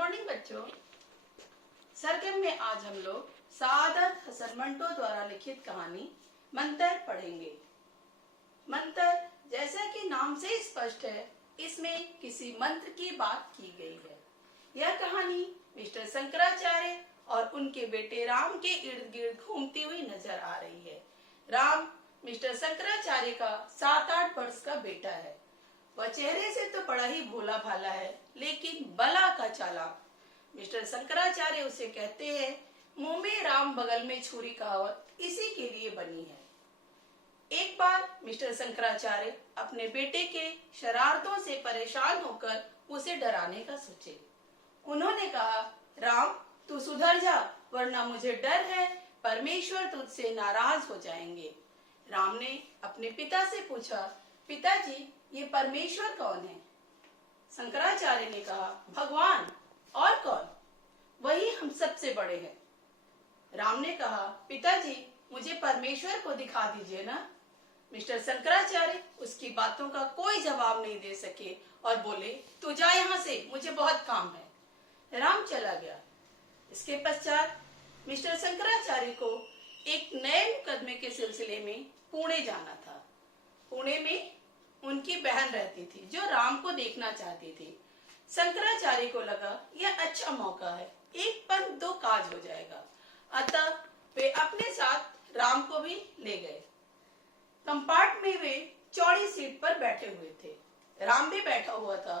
Morning बच्चों। सरगम में आज हम लोग सादत हसन मंटो द्वारा लिखित कहानी मंतर पढ़ेंगे। मंतर जैसा कि नाम से स्पष्ट है, इसमें किसी मंत्र की बात की गई है। यह कहानी मिस्टर शंकराचार्य और उनके बेटे राम के इर्द गिर्द घूमती हुई नजर आ रही है। राम मिस्टर शंकराचार्य का 7-8 वर्ष का बेटा है। वह चेहरे से तो बड़ा ही भोला भाला है, लेकिन बला का चालाक। मिस्टर शंकराचार्य उसे कहते हैं, मुंह में राम बगल में छुरी कहावत इसी के लिए बनी है। एक बार मिस्टर शंकराचार्य अपने बेटे के शरारतों से परेशान होकर उसे डराने का सोचे। उन्होंने कहा, राम तू सुधर जा, वरना मुझे डर है परमेश्वर तुझसे नाराज हो जाएंगे। राम ने अपने पिता से पूछा, पिताजी ये परमेश्वर कौन है? शंकराचार्य ने कहा, भगवान, और कौन? वही हम सबसे बड़े हैं। राम ने कहा, पिताजी मुझे परमेश्वर को दिखा दीजिए ना। मिस्टर शंकराचार्य उसकी बातों का कोई जवाब नहीं दे सके और बोले, तू जा यहाँ से, मुझे बहुत काम है। राम चला गया। इसके पश्चात मिस्टर शंकराचार्य को एक नए मुकदमे के सिलसिले में पुणे जाना था। पुणे में उनकी बहन रहती थी जो राम को देखना चाहती थी। शंकराचार्य को लगा यह अच्छा मौका है, एक पंथ दो काज हो जाएगा। अतः वे अपने साथ राम को भी ले गए। कंपार्ट में वे चौड़ी सीट पर बैठे हुए थे। राम भी बैठा हुआ था।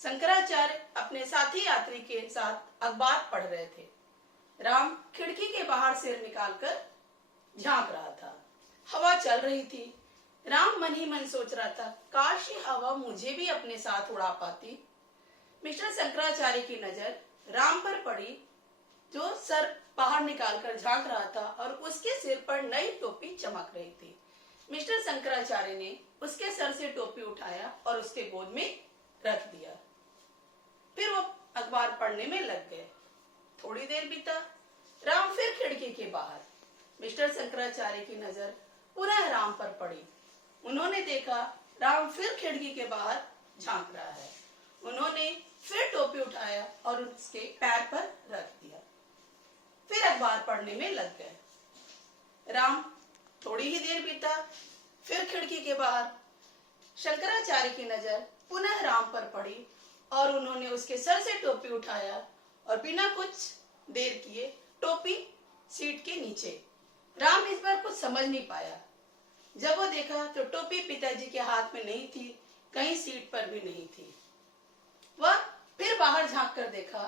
शंकराचार्य अपने साथी यात्री के साथ अखबार पढ़ रहे थे। राम खिड़की के बाहर सिर निकालकर झांक रहा था। हवा चल रही थी। राम मन ही मन सोच रहा था, काश ये हवा मुझे भी अपने साथ उड़ा पाती। मिस्टर शंकराचार्य की नजर राम पर पड़ी, जो सर बाहर निकालकर झांक रहा था और उसके सिर पर नई टोपी चमक रही थी। मिस्टर शंकराचार्य ने उसके सर से टोपी उठाया और उसके गोद में रख दिया। फिर वो अखबार पढ़ने में लग गए। थोड़ी देर बीता। राम फिर खिड़की के बाहर। मिस्टर शंकराचार्य की नजर पुनः राम पर पड़ी। उन्होंने देखा राम फिर खिड़की के बाहर झांक रहा है। उन्होंने फिर टोपी उठाया और उसके पैर पर रख दिया। फिर अखबार पढ़ने में लग गए। राम थोड़ी ही देर बीता। फिर खिड़की के बाहर। शंकराचार्य की नजर पुनः राम पर पड़ी और उन्होंने उसके सर से टोपी उठाया और बिना कुछ देर किए टोपी सीट के नीचे। राम इस बार कुछ समझ नहीं पाया। जब वो देखा तो टोपी पिताजी के हाथ में नहीं थी, कहीं सीट पर भी नहीं थी। वह फिर बाहर झांक कर देखा,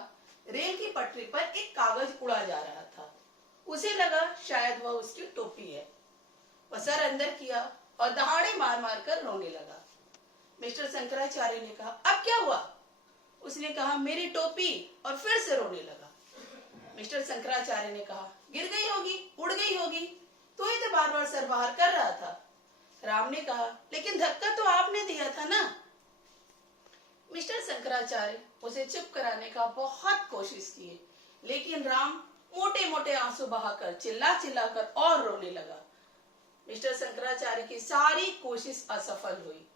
रेल की पटरी पर एक कागज उड़ा जा रहा था। उसे लगा शायद वह उसकी टोपी है। वह सर अंदर किया और दहाड़े मार मार कर रोने लगा। मिस्टर शंकराचार्य ने कहा, अब क्या हुआ? उसने कहा, मेरी टोपी, और फिर से रोने लगा। मिस्टर शंकराचार्य ने कहा, गिर गई होगी, उड़ गई होगी, तो ही तो बार बार सर बाहर कर रहा था। राम ने कहा, लेकिन धक्का तो आपने दिया था ना। मिस्टर शंकराचार्य उसे चुप कराने का बहुत कोशिश किए, लेकिन राम मोटे मोटे आंसू बहाकर चिल्ला चिल्लाकर और रोने लगा। मिस्टर शंकराचार्य की सारी कोशिश असफल हुई।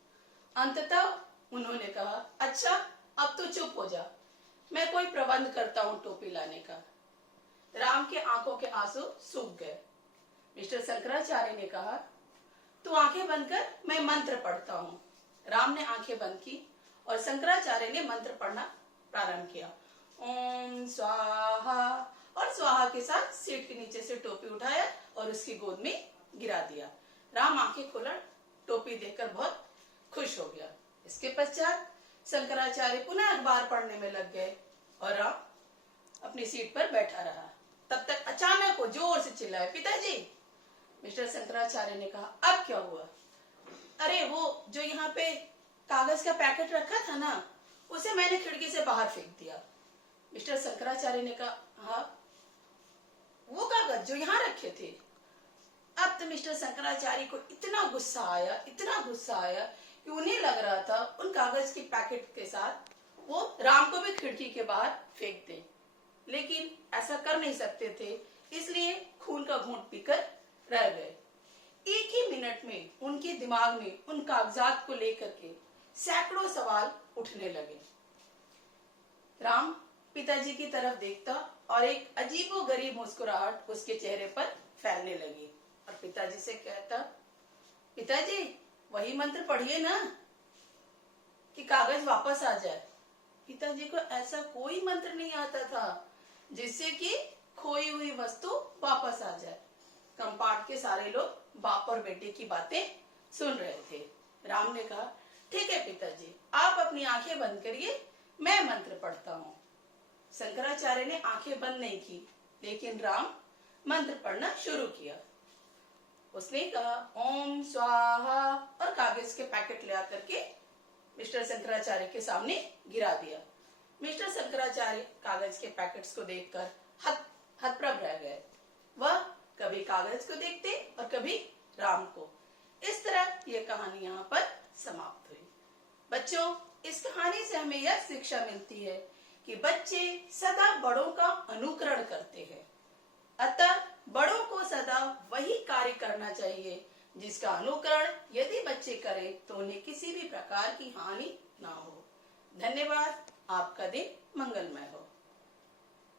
अंततः उन्होंने कहा, अच्छा अब तो चुप हो जा, मैं कोई प्रबंध करता हूँ टोपी लाने का। राम के आंखों के आंसू सूख गए। मिस्टर शंकराचार्य ने कहा, तू आंखें बंद कर, मैं मंत्र पढ़ता हूँ। राम ने आंखें बंद की और शंकराचार्य ने मंत्र पढ़ना प्रारंभ किया। ओम स्वाहा, और स्वाहा के साथ सीट के नीचे से टोपी उठाया और उसकी गोद में गिरा दिया। राम आंखें खोला, टोपी देखकर बहुत खुश हो गया। इसके पश्चात शंकराचार्य पुनः अखबार पढ़ने में लग गए और राम अपनी सीट पर बैठा रहा। तब तक अचानक वो जोर से चिल्लाए, पिताजी। मिस्टर शंकराचार्य ने कहा, अब क्या हुआ? अरे वो जो यहाँ पे कागज का पैकेट रखा था ना, उसे मैंने खिड़की से बाहर फेंक दिया। मिस्टर शंकराचार्य ने कहा, हाँ वो कागज जो यहाँ रखे थे। अब तो मिस्टर शंकराचार्य को इतना गुस्सा आया कि उन्हें लग रहा था उन कागज के पैकेट के साथ वो राम को भी खिड़की के बाहर फेंक दें, लेकिन ऐसा कर नहीं सकते थे, इसलिए खून का घूंट पीकर रह गए। एक ही मिनट में उनके दिमाग में उन कागजात को लेकर के सैकड़ों सवाल उठने लगे। राम पिताजी की तरफ देखता और एक अजीबोगरीब मुस्कुराहट उसके चेहरे पर फैलने लगी और पिताजी से कहता, पिताजी वही मंत्र पढ़िए ना कि कागज वापस आ जाए। पिताजी को ऐसा कोई मंत्र नहीं आता था जिससे कि खोई हुई वस्तु वापस आ जाए। कंपार्ट के सारे लोग बाप और बेटे की बातें सुन रहे थे। राम ने कहा, ठीक है पिताजी, आप अपनी आंखें बंद करिए, मैं मंत्र पढ़ता हूँ। शंकराचार्य ने आंखें बंद नहीं की, लेकिन राम मंत्र पढ़ना शुरू किया। उसने कहा, ओम स्वाहा, और कागज के पैकेट ले आकर के मिस्टर शंकराचार्य के सामने गिरा दिया। मिस्टर शंकराचार्य कागज के पैकेट्स को देखकर हतप्रभ रह गए। वह कभी कागज को देखते और कभी राम को। इस तरह यह कहानी यहाँ पर समाप्त हुई। बच्चों, इस कहानी से हमें यह शिक्षा मिलती है कि बच्चे सदा बड़ों का अनुकरण करते हैं, अतः बड़ों को सदा वही कार्य करना चाहिए जिसका अनुकरण यदि बच्चे करें तो उन्हें किसी भी प्रकार की हानि ना हो। धन्यवाद। आपका दिन मंगलमय हो।